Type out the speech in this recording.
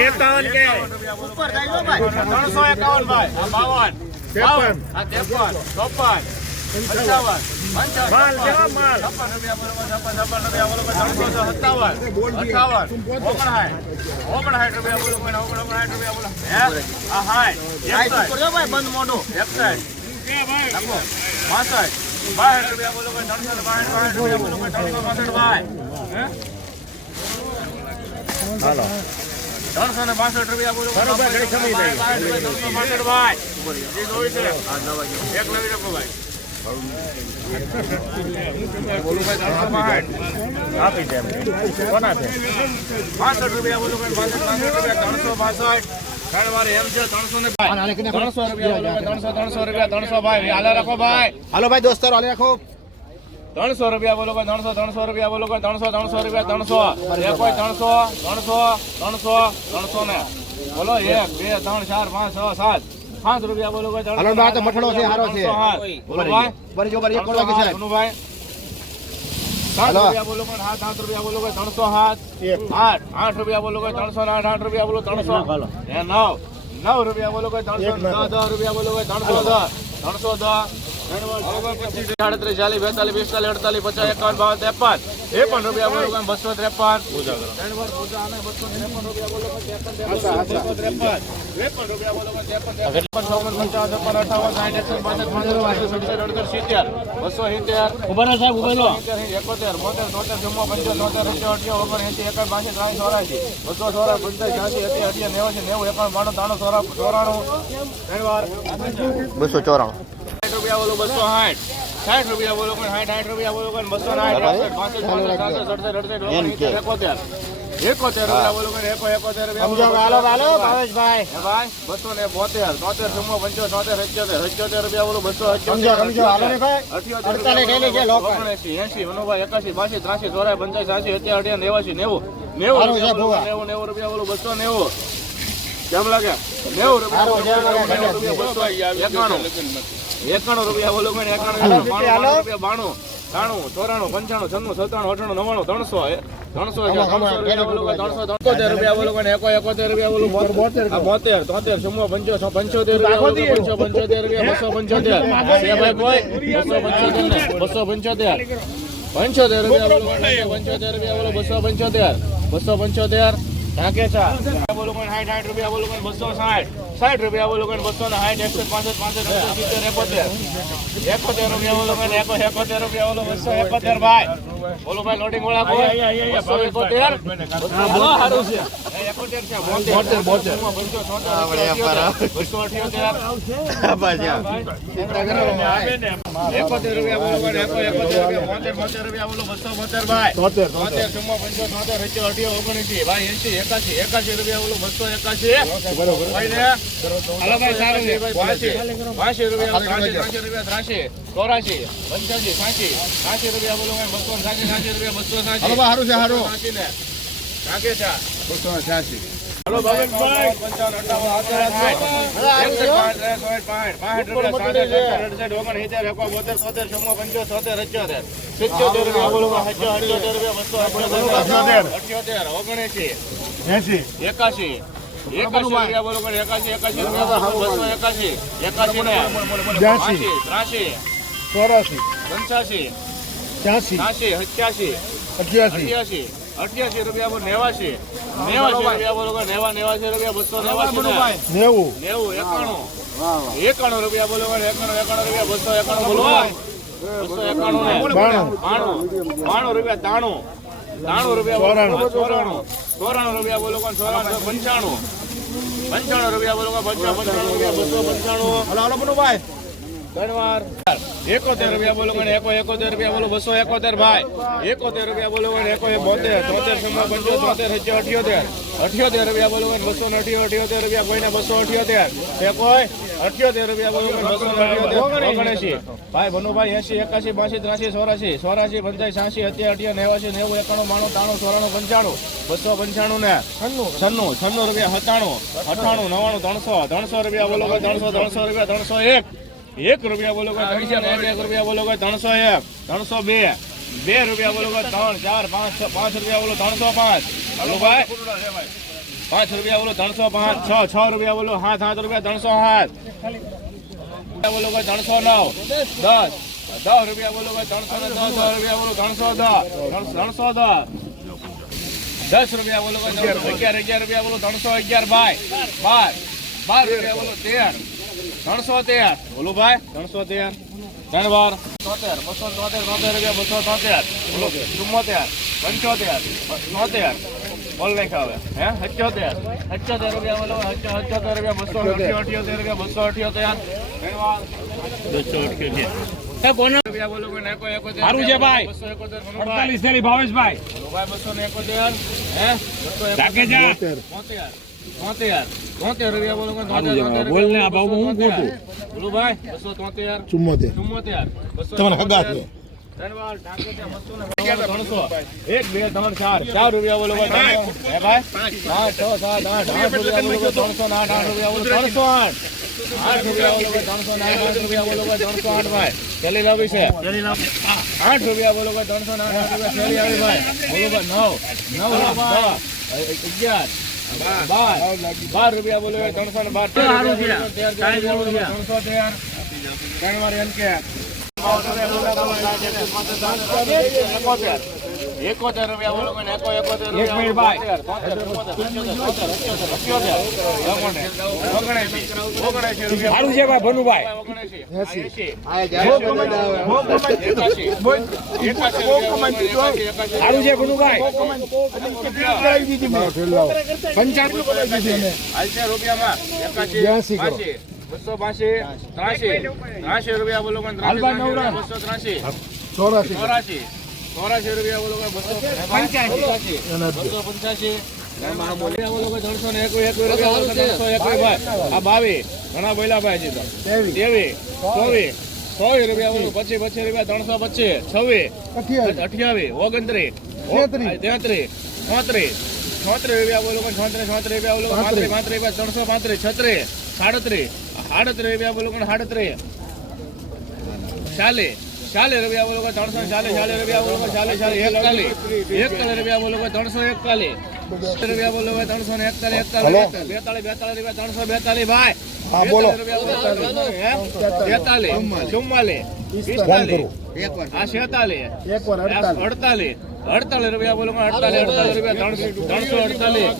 એકાવન કે. ત્રણસો એકાવન ભાઈ. બાવન. ત્રેપન. ત્રેપન. ચોપન. પંચાવન. માલ કેવા માલ? બંધ મોઢું? પાસઠ ત્રણસો બાસઠ બાસઠ રૂપિયા બોલો કોઈ ત્રણસો બાસઠ ભાઈ હાલો ત્રણસો રૂપિયા બોલો ત્રણસો બાસઠ આપી દે. કોના છે બાસઠ રૂપિયા બોલો ત્રણસો બાસઠ ત્રણસો ભાઈ. ત્રણસો ત્રણસો ત્રણસો ત્રણસો ભાઈ. હાલે રાખો ભાઈ. હાલો ભાઈ દોસ્તારો હાલે રાખો. ત્રણસો રૂપિયા બોલો ભાઈ ત્રણસો ત્રણસો રૂપિયા બોલો કોઈ ત્રણસો ત્રણસો રૂપિયા ત્રણસો. એક હોય ત્રણસો ત્રણસો ત્રણસો ત્રણસો ને. બોલો એક બે ત્રણ ચાર પાંચ છ સાત. પાંચ રૂપિયા બોલો ભાઈ હાલો ભાઈ, આ તો મઠડો છે, હારો છે. બોલો ભાઈ. બરી જો બરી એક ત્રણસો લાગે સાહેબ કનુભાઈ. સાત રૂપિયા બોલો ભાઈ સાત રૂપિયા બોલો ભાઈ ત્રણસો સાત આઠ આઠ રૂપિયા બોલો કોઈ ત્રણસો આઠ આઠ રૂપિયા બોલો ત્રણસો. નવ. નવ રૂપિયા બોલો કોઈ ત્રણસો દસ દસ રૂપિયા બોલો કોઈ ત્રણસો દસ. ત્રણસો દસ. સાડત્રીસ ચાલીસ બેતાલીસ પિસ્તાલીસ અડતાલીસ પચાસ એકાવન બાવન ત્રેપન એ પણ રૂપિયા બોલો ભાઈ બસો ત્રેપન બસો રૂપિયા રૂપિયા સિત્તેર, એકોતેર, બોતેર, તોતેર, ચુમ્મો, પંચોતેર, તોતેર, એકાવન, બાસઠ, ત્રાસી, ચોરાસી, બસો ચોરાસી, પંચાસી, છ્યાસી, એંસી, અઠ્યાસી, નેવાસી, નેવું, એકાવન, બાણું, ત્રાણું, સોરા ચોરાણું, બસો ચોરાણું રૂપિયા બોલો બસો સાઠ. સાઠ રૂપિયા બોલો કોઈ સાઠ સાઠ રૂપિયા બોલો કોઈ બસો સાઠ. પાંસઠ, સાસઠ, સડસઠ, અડસઠ, એકોતેર. એકોતેર રૂપિયા બોલો કોઈ એકો એકોતેર રૂપિયા બસો ને બોતેર તોતેર ચુમ્મો પંચો તોતેર અઠ્યોતેર અઠ્યોતેર રૂપિયા બોલો બસો એંસી મનોભાઈ એકાસી ત્રાસી પંચાસી અઠ્યા નેવાસી નેવું. નેવું નેવું રૂપિયા બોલો બસો નેવું. કેમ લાગે? નેવું રૂપિયા એકાણું રૂપિયા બોલો એકાણું રૂપિયા બાણું ત્રાણું ચોરાણું પંચાણું છન્નું સત્તાણું અઠાણું નવાણું ત્રણસો ત્રણસો ત્રણસો રૂપિયા બોલો કોઈ એકોતેર રૂપિયા બોલો કોઈ એકો એકોતેર રૂપિયા બોલો. બોતેર બોતેર તોતેર ચુમ્મો પંચો છ પંચોતેર રૂપિયા બોલો પંચો પંચોતેર રૂપિયા બસો પંચોતેર. બસો પંચોતેર બસો પંચોતેર. પંચોતેર રૂપિયા બોલો પંચોતેર રૂપિયા બોલો બસો પંચોતેર. બસો પંચોતેર. ઢાકે ચા બોલો કોઈ સાઠ સાઠ રૂપિયા બોલો કોઈ બસો સાઠ. સાઠ રૂપિયા બોલો કોઈ બસો ને સાઠ એકસો પાંસઠ પાંસઠ એકસો સિત્તેર એકોતેર. એકોતેર રૂપિયા બોલો કોઈ એકો એકોતેર રૂપિયા બોલો બસો એકોતેર ભાઈ. બોલો ભાઈ લોડિંગ વાળા કોઈ બસો એકોતેર. સારું છે. એ એકોતેર છે બોતેર બોતેર પંચો છોતેર બસો અઠ્યોતેર એકોતેર રૂપિયા બોલો બસો એકાસી રૂપિયા સારું ત્રાસી ચોરાસી પંચ્યાસી સાસી સાસી રૂપિયા બોલો બસો સાસી સાસી રૂપિયા બસો સાસી હારું છે, હારું. બસો છ્યાસી હલો ભાવેશભાઈ પંચાવન એકાશી એકાશી એકાશી એકાશી ત્રાસી. પંચાસી છ્યાસી. છ્યાસી અઠ્યાસી. અઠ્યાસી. અઠ્યાસી રૂપિયા બોલો નેવાસી. નેવાસી રૂપિયા બોલો કે નેવા નેવાસી રૂપિયા બસો નેવાસી. નેવું. નેવું એકાણું. એકાણું રૂપિયા બોલો ભાઈ એકાણું એકાણું રૂપિયા બસો એકાણું બોલો બસો એકાણું ને. બાણું. બાણું. રૂપિયા તાણું તાણું રૂપિયા બોલો ચોરાણું. ચોરાણું. રૂપિયા બોલો ચોરાણું પંચાણું. પંચાણું રૂપિયા બોલો પંચાણું રૂપિયા બસો પંચાણું. હાલો હાલો બનુભાઈ ત્રણ એકોતેર રૂપિયા બોલો ગણ એકો એકોતેર રૂપિયા બોલો બસો એકોતેર ભાઈ. એકોતેર રૂપિયા બોલો કોણ એકો બોતેર તોતેર સમય પંચો તોતેર હજો અઠ્યોતેર. અઠ્યોતેર રૂપિયા બોલો કોણ બસો અઠ્યો અઠ્યોતેર રૂપિયા કોઈને બસો અઠ્યોતેર. તે કોઈ? અઠ્યોતેર રૂપિયા બોલો કોણ બસો અઠ્યોતેર. ઓગણએંસી ભાઈ ભનુભાઈ એસી એકાસી બાસી ત્રાસી ચોરાસી. ચોરાસી પંચાસી સાસી અત્યાર અઠ્યા નેવાસી નેવું એકાણું બાણું તાણું ચોરાણું પંચાણું. બસો પંચાણું ને? છન્નું. છન્નું. રૂપિયા સત્તાણું. અઠાણું નવાણું ત્રણસો. ત્રણસો રૂપિયા બોલો ત્રણસો ત્રણસો રૂપિયા ત્રણસો એક. એક રૂપિયા બોલો કોઈ ત્રણસો ને એક એક રૂપિયા બોલો કોઈ ત્રણસો એક ત્રણસો બે બે રૂપિયા બોલો કોઈ ત્રણ ચાર પાંચ છ પાંચ રૂપિયા બોલો ત્રણસો પાંચ બોલો ભાઈ પાંચ રૂપિયા બોલો ત્રણસો પાંચ છ છ રૂપિયા બોલો સાત સાત રૂપિયા ત્રણસો સાત રૂપિયા બોલો કોઈ ત્રણસો નવ દસ દસ રૂપિયા બોલો કોઈ ત્રણસો ને દસ દસ રૂપિયા બોલો ત્રણસો દસ ત્રણસો દસ દસ રૂપિયા બોલો કોઈ ત્રણસો અગિયાર અગિયાર રૂપિયા બોલો ત્રણસો અગિયાર બાય બાર બાર રૂપિયા બોલો તેર. ત્રણસો તેર બોલો ભાઈ ત્રણસો તેર ત્રણ વાર તોતેર બસો તોતેર તોતેર રૂપિયા બસો તોતેર બોલો ચુમ્મોતેર. પંચોતેર. તોતેર બોલ નહીં ખાવે. હે? અઠ્યોતેર અઠ્યોતેર રૂપિયા બોલો. અઠ્યો- અઠ્યોતેર રૂપિયા બસો અઠ્યોતેર રૂપિયા બસો અઠ્યોતેર. ત્રણ વાર રૂપિયા બોલો કોઈ ને એકો- એકોતેર સારું છે ભાઈ. બસો એકોતેર બોલો ભાઈ. અડતાલીસ થેલી ભાવેશભાઈ. ભાઈ બસો ને એકોતેર. હે? બસો એકોતેર. ડાકેજા. તોતેર. તોતેર તોતેર રૂપિયા બોલો કોઈ સારું છે તોતેર ભાઈ. બોલ ને આ ભાવમાં હું બસો ખોટું. તોતેર. બોલો ભાઈ બસો તોતેર. ચુમ્મોતેર. ચુમ્મોતેર. હગા છે. ત્રણ વાર ડાકેજા, બસો ને ત્રણસો. એક બે ત્રણ ચાર. ચાર રૂપિયા બોલો હે ભાઈ? પાંચ. છ સાત આઠ. આઠ રૂપિયા બોલો ત્રણસો આઠ આઠ રૂપિયા બોલો ત્રણસો આઠ. આઠ રૂપિયા બોલો ભાઈ ત્રણસો આઠ આઠ રૂપિયા બોલો ભાઈ ત્રણસો આઠ ભાઈ. પેલી લાવી છે. આઠ રૂપિયા બોલો ત્રણસો આઠ આઠ રૂપિયા પેલી આવી ભાઈ. બોલો ભાઈ નવ. નવ અગિયાર. બાર બાર. રૂપિયા. બોલો ત્રણસો ને બાર. ત્રણસો તેર ત્રણ વાર એમ કે. એકોતેર રૂપિયા બોલો કોઈને એકો એકોતેર એક મિનિટ ભાઈ. રૂપિયા સારું છે ભાઈ ભનુભાઈ ઓગણએંસી એસી. એંસી સારું છે ભનુભાઈ પંચાણું કરાવી દીધી અમે બ્યાસી કરો. બસો બાસી ત્રાસી ત્રાસી રૂપિયા બોલો ત્રાસી હાલભાઈ બસો ત્રાસી ચોરાસી. ચોરાસી ચોરાસી રૂપિયા બોલો પંચ્યાસી. બસો પંચ્યાસી રૂપિયા ત્રણસો ને એકવી એકવી રૂપિયા ત્રણસો એકવી ભાઈ આ બાવી ઘણા બોલ્યા ભાઈ હજી તો તેવી. તેવી ચોવીસ ચોવીસ રૂપિયા બોલો પચીસ પચીસ રૂપિયા ત્રણસો પચીસ છવ્વીસ અઠ્યાવીસ. ઓગણત્રીસ તેત્રીસ. ચોત્રીસ ચોત્રીસ રૂપિયા બોલો ચોત્રીસ રૂપિયા બોલો પાંત્રીસ પાંત્રીસ રૂપિયા ત્રણસો પાંત્રીસ છત્રીસ સાડત્રીસ સાડત્રીસ રૂપિયા બોલો સાડત્રીસ ચાલીસ ચાલીસ રૂપિયા બોલો ત્રણસો ચાલીસ ચાલે રૂપિયા બોલો ચાલે ચાલે એકતાલી એકતાલીસ એકતાલીસ રૂપિયા બોલો ત્રણસો એકતાલીસ. રૂપિયા બોલો ત્રણસો ને એકતાલીસ એકતાલીસ બેતાલીસ બેતાલીસ રૂપિયા ત્રણસો બેતાલીસ ભાઈ. હા, બોલો. બેતાલીસ ચુમ્માલીસ. પિસ્તાલીસ. આ છેતાલીસ. અડતાલીસ. અડતાલીસ. રૂપિયા બોલો અડતાલીસ અડતાલીસ રૂપિયા ત્રણસો ત્રણસો અડતાલીસ.